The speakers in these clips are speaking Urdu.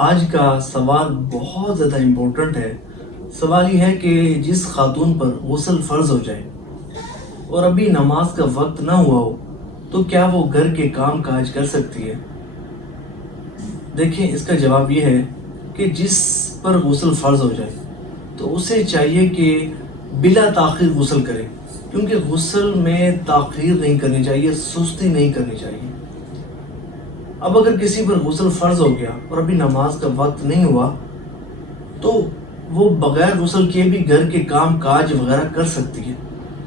آج کا سوال بہت زیادہ امپورٹنٹ ہے۔ سوال یہ ہے کہ جس خاتون پر غسل فرض ہو جائے اور ابھی نماز کا وقت نہ ہوا ہو تو کیا وہ گھر کے کام کاج کر سکتی ہے؟ دیکھیں، اس کا جواب یہ ہے کہ جس پر غسل فرض ہو جائے تو اسے چاہیے کہ بلا تاخیر غسل کرے، کیونکہ غسل میں تاخیر نہیں کرنی چاہیے، سستی نہیں کرنی چاہیے۔ اب اگر کسی پر غسل فرض ہو گیا اور ابھی نماز کا وقت نہیں ہوا تو وہ بغیر غسل کیے بھی گھر کے کام کاج وغیرہ کر سکتی ہے،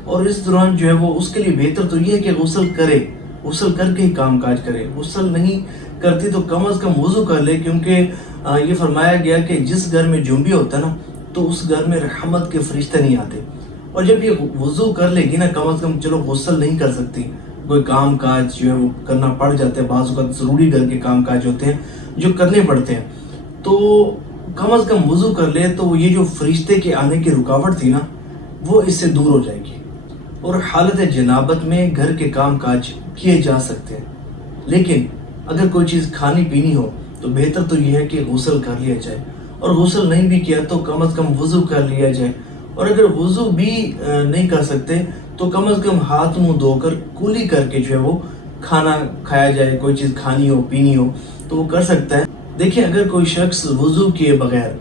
اور اس دوران جو ہے وہ اس کے لیے بہتر تو یہ ہے کہ غسل کرے، غسل کر کے ہی کام کاج کرے۔ غسل نہیں کرتی تو کم از کم وضو کر لے، کیونکہ یہ فرمایا گیا کہ جس گھر میں جنبی ہوتا ہے نا تو اس گھر میں رحمت کے فرشتے نہیں آتے، اور جب یہ وضو کر لے گی نا، کم از کم چلو غسل نہیں کر سکتی، کوئی کام کاج جو ہے وہ کرنا پڑ جاتے ہیں، بعض اوقات ضروری گھر کے کام کاج ہوتے ہیں جو کرنے پڑتے ہیں، تو کم از کم وضو کر لے تو یہ جو فرشتے کے آنے کی رکاوٹ تھی نا وہ اس سے دور ہو جائے گی، اور حالت جنابت میں گھر کے کام کاج کیے جا سکتے ہیں۔ لیکن اگر کوئی چیز کھانی پینی ہو تو بہتر تو یہ ہے کہ غسل کر لیا جائے، اور غسل نہیں بھی کیا تو کم از کم وضو کر لیا جائے، اور اگر وضو بھی نہیں کر سکتے تو کم از کم ہاتھ منہ دھو کر کلی کر کے جو ہے وہ کھانا کھایا جائے، کوئی چیز کھانی ہو پینی ہو تو وہ کر سکتا ہے۔ دیکھیں، اگر کوئی شخص وضو کیے بغیر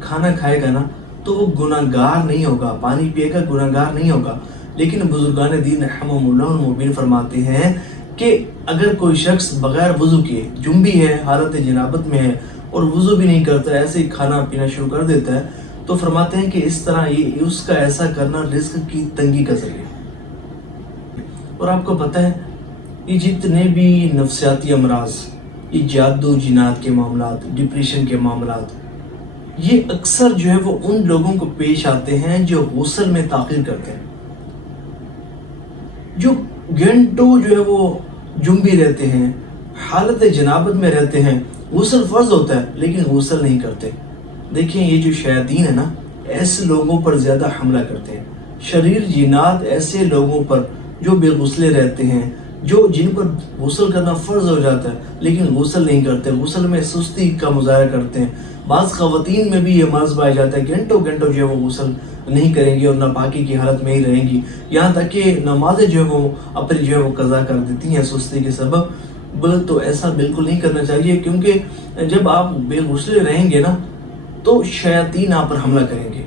کھانا کھائے گا نا تو وہ گناہ گار نہیں ہوگا، پانی پیے گا گناہ گار نہیں ہوگا، لیکن بزرگان دین رحمہم اللہ المبین فرماتے ہیں کہ اگر کوئی شخص بغیر وضو کیے جنبی ہے، حالت جنابت میں ہے اور وضو بھی نہیں کرتا، ایسے ہی کھانا پینا شروع کر دیتا ہے، تو فرماتے ہیں کہ اس طرح اس کا ایسا کرنا رزق کی تنگی کا ذریعہ۔ اور آپ کو پتہ ہے یہ جتنے بھی نفسیاتی امراض، یہ جادو جنات کے معاملات، ڈپریشن کے معاملات، یہ اکثر جو ہے وہ ان لوگوں کو پیش آتے ہیں جو غسل میں تاخیر کرتے ہیں، جو گھنٹوں جو ہے وہ جنبی رہتے ہیں، حالت جنابت میں رہتے ہیں، غسل فرض ہوتا ہے لیکن غسل نہیں کرتے۔ دیکھیں، یہ جو شیاطین ہے نا ایسے لوگوں پر زیادہ حملہ کرتے ہیں، شریر جنات ایسے لوگوں پر جو بے غسلے رہتے ہیں، جن پر غسل کرنا فرض ہو جاتا ہے لیکن غسل نہیں کرتے، غسل میں سستی کا مظاہرہ کرتے ہیں۔ بعض خواتین میں بھی یہ مرض پایا جاتا ہے، گھنٹوں گھنٹوں جو ہے وہ غسل نہیں کریں گی اور ناپاکی کی حالت میں ہی رہیں گی، یہاں تک کہ نمازیں جو ہے وہ اپنی جو ہے وہ قضا کر دیتی ہیں سستی کے سبب۔ تو ایسا بالکل نہیں کرنا چاہیے، کیونکہ جب آپ بے غسلے رہیں گے نا تو شیاطین آپ پر حملہ کریں گے،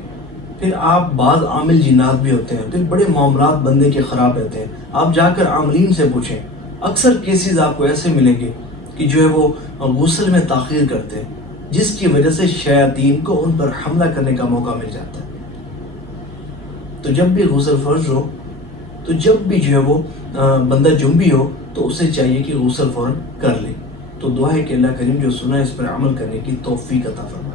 پھر آپ بعض عامل جنات بھی ہوتے ہیں، پھر بڑے معاملات بندے کے خراب رہتے ہیں۔ آپ جا کر عاملین سے پوچھیں، اکثر کیسز آپ کو ایسے ملیں گے کہ جو ہے وہ غسل میں تاخیر کرتے ہیں، جس کی وجہ سے شیاطین کو ان پر حملہ کرنے کا موقع مل جاتا ہے۔ تو جب بھی غسل فرض ہو، تو جب بھی جو ہے وہ بندہ جنبی ہو تو اسے چاہیے کہ غسل فوراً کر لے۔ تو دعا ہے کہ اللہ کریم جو سنا ہے اس پر عمل کرنے کی توفیق عطا فرمائے۔